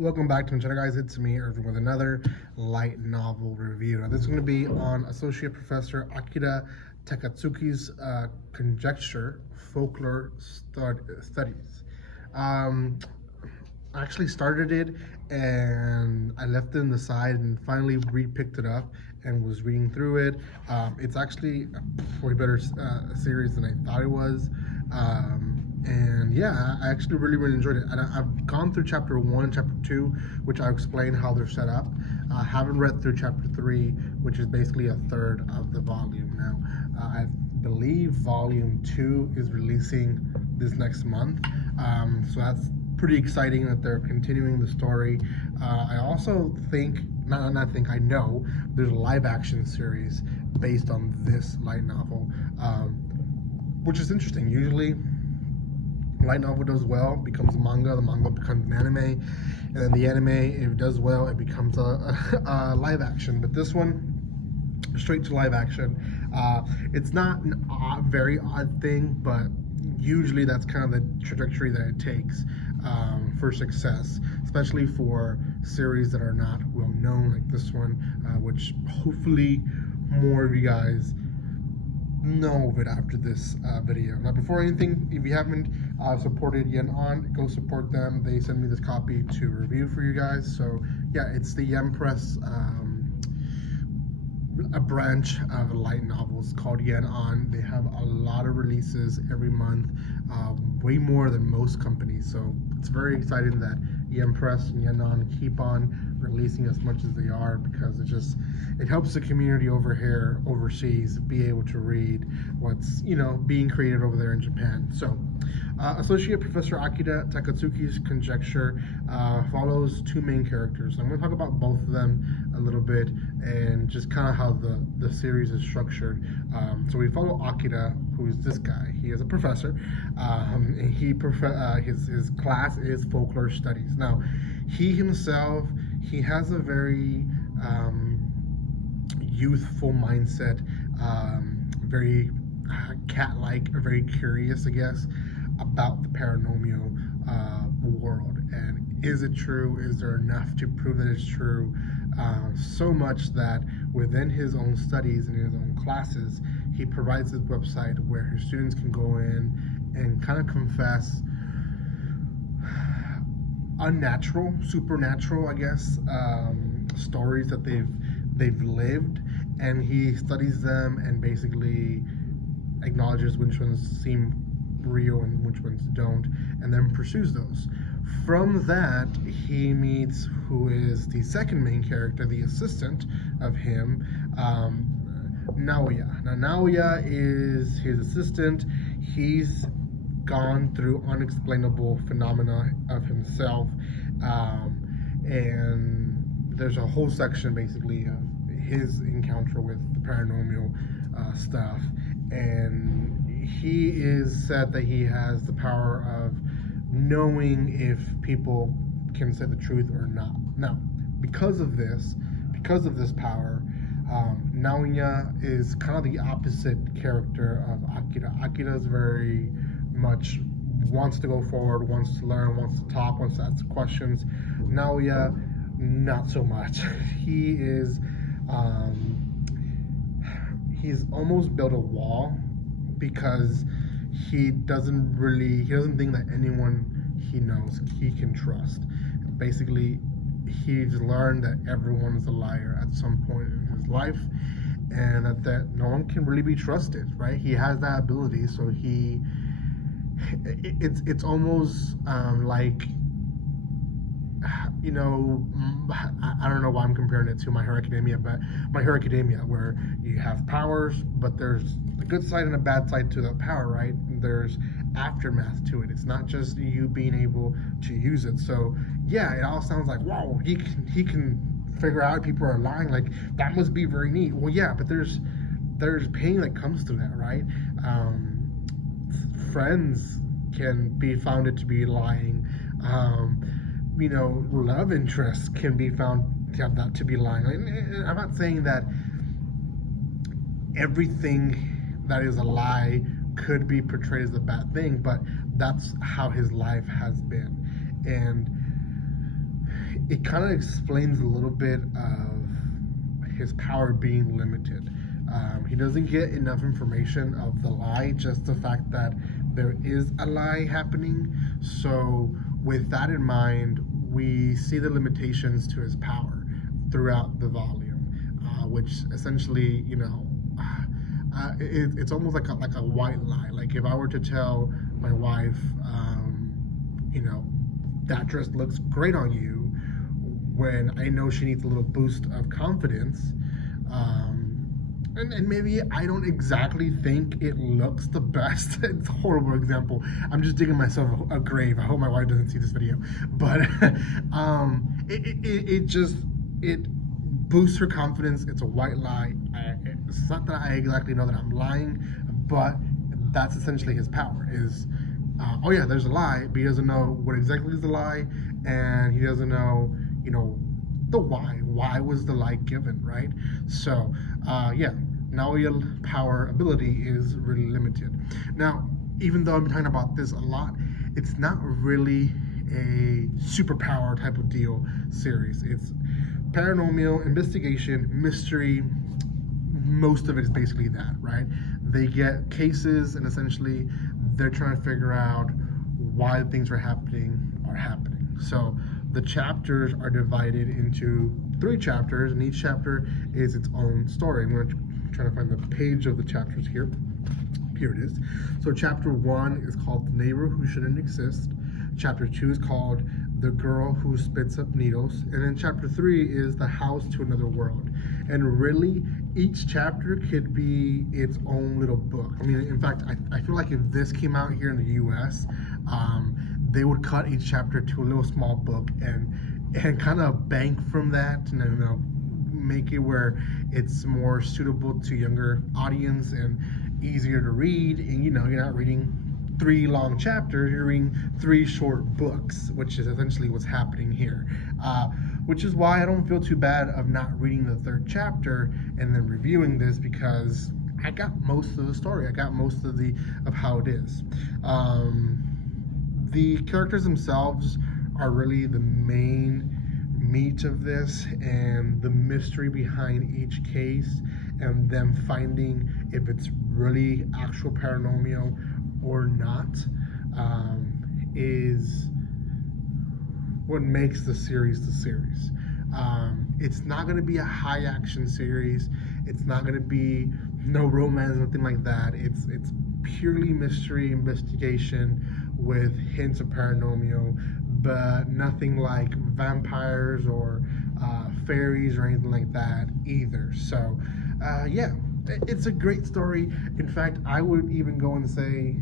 Welcome back to Conjecture, guys. It's me, Irvin, with another light novel review. Now, this is going to be on Associate Professor Akira Takatsuki's Conjecture Folklore Studies. I actually started it and I left it on the side and finally re-picked it up and was reading through it. It's actually a way better series than I thought it was. And yeah, I actually really enjoyed it. And I've gone through chapter 1, chapter 2, which I'll explain how they're set up. I haven't read through chapter 3, which is basically a third of the volume. Now, I believe volume 2 is releasing this next month. So that's pretty exciting that they're continuing the story. I also think, I know there's a live action series based on this light novel, which is interesting. Usually, light novel does well, becomes manga, the manga becomes an anime, and then the anime, if it does well, it becomes a live action. But this one, straight to live action. It's not a very odd thing, but usually that's kind of the trajectory that it takes for success, especially for series that are not well known like this one, which hopefully more of you guys know of it after this video. Now, before anything, if you haven't supported Yen On, go support them. They send me this copy to review for you guys. So yeah, it's the Yen Press, a branch of light novels called Yen On. They have a lot of releases every month, way more than most companies. So it's very exciting that Yen Press and Yen On keep on releasing as much as they are, because it helps the community over here overseas be able to read what's being created over there in Japan. So Associate Professor Akira Takatsuki's Conjecture follows two main characters. I'm going to talk about both of them a little bit and just kind of how the series is structured. So we follow Akira, who is this guy. He is a professor. And his class is folklore studies. Now, he himself, he has a very youthful mindset, very cat-like, or very curious, I guess, about the paranormal world. And is it true? Is there enough to prove that it's true? So much that within his own studies and his own classes, he provides this website where his students can go in and kind of confess unnatural, supernatural, I guess, stories that they've lived, and he studies them and basically acknowledges which ones seem real and which ones don't, and then pursues those. From that, he meets who is the second main character, the assistant of him, Naoya. Now, Naoya is his assistant. He's gone through unexplainable phenomena of himself, and there's a whole section basically of his encounter with the paranormal stuff, and he is said that he has the power of knowing if people can say the truth or not. Now, because of this power, Naoya is kind of the opposite character of Akira. Akira is very much wants to go forward, wants to learn, wants to talk, wants to ask questions. Naoya, not so much. He is he's almost built a wall, because he doesn't think that anyone he knows he can trust. Basically, he's learned that everyone is a liar at some point in his life, and that no one can really be trusted, right? He has that ability, so it's almost like, I don't know why I'm comparing it to My Hero Academia, but My Hero Academia, where you have powers, but there's a good side and a bad side to that power, right? There's aftermath to it. It's not just you being able to use it. So yeah, it all sounds like, wow, he can figure out if people are lying. Like, that must be very neat. Well, yeah, but there's pain that comes to that, right? Friends can be founded to be lying. Love interests can be found to have that to be lying. I'm not saying that everything that is a lie could be portrayed as a bad thing, but that's how his life has been. And it kind of explains a little bit of his power being limited. He doesn't get enough information of the lie, just the fact that there is a lie happening. So, with that in mind, we see the limitations to his power throughout the volume, which essentially, it's almost like a white lie. Like if I were to tell my wife, you know, that dress looks great on you, when I know she needs a little boost of confidence. And maybe I don't exactly think it looks the best. It's a horrible example. I'm just digging myself a grave. I hope my wife doesn't see this video. But it boosts her confidence. It's a white lie. It's not that I exactly know that I'm lying, but that's essentially his power. Is oh yeah, there's a lie, but he doesn't know what exactly is the lie, and he doesn't know, the why. Why was the lie given, right? So, yeah, Naoya's power ability is really limited. Now, even though I'm talking about this a lot, it's not really a superpower type of deal series. It's paranormal, investigation, mystery. Most of it is basically that, right? They get cases, and essentially they're trying to figure out why things are happening. So the chapters are divided into 3 chapters, and each chapter is its own story. I'm going to try to find the page of the chapters here. Here it is. So chapter 1 is called The Neighbor Who Shouldn't Exist. Chapter 2 is called The Girl Who Spits Up Needles. And then chapter 3 is The House to Another World. And really, each chapter could be its own little book. I mean, in fact, I feel like if this came out here in the US, they would cut each chapter to a little small book and kind of bank from that, and make it where it's more suitable to younger audience and easier to read. And you're not reading 3 long chapters, you're reading 3 short books, which is essentially what's happening here. Which is why I don't feel too bad of not reading the 3rd chapter and then reviewing this, because I got most of the story. I got most of how it is. The characters themselves are really the main meat of this, and the mystery behind each case, and them finding if it's really actual paranormal or not, is what makes the series the series. It's not going to be a high action series. It's not going to be no romance, nothing like that. It's purely mystery investigation with hints of paranormal, but nothing like vampires or fairies or anything like that either. So, yeah, it's a great story. In fact, I would even go and say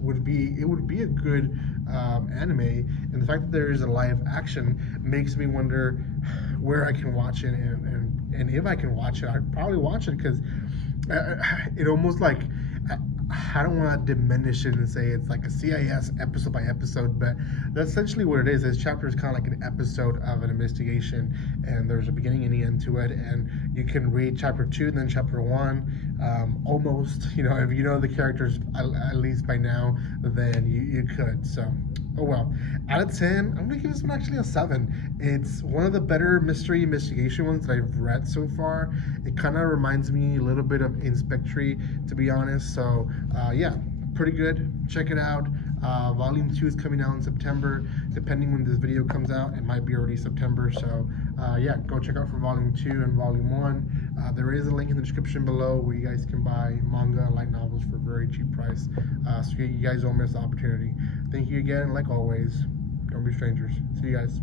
would be a good anime, and the fact that there is a live action makes me wonder where I can watch it, and if I can watch it, I'd probably watch it, because it almost like, I don't want to diminish it and say it's like a CIS episode by episode, but that's essentially what it is. This chapter is kind of like an episode of an investigation, and there's a beginning and the end to it, and you can read chapter 2 and then chapter 1, almost, if you know the characters at least by now, then you could. So, oh well. Out of 10, I'm going to give this one actually a 7. It's one of the better mystery investigation ones that I've read so far. It kind of reminds me a little bit of Inspectory, to be honest. So, yeah, pretty good. Check it out. Volume 2 is coming out in September. Depending when this video comes out, it might be already September. So, yeah, go check out for Volume 2 and Volume 1. There is a link in the description below where you guys can buy manga and light novels for a very cheap price. So you guys don't miss the opportunity. Thank you again. Like always, don't be strangers. See you guys.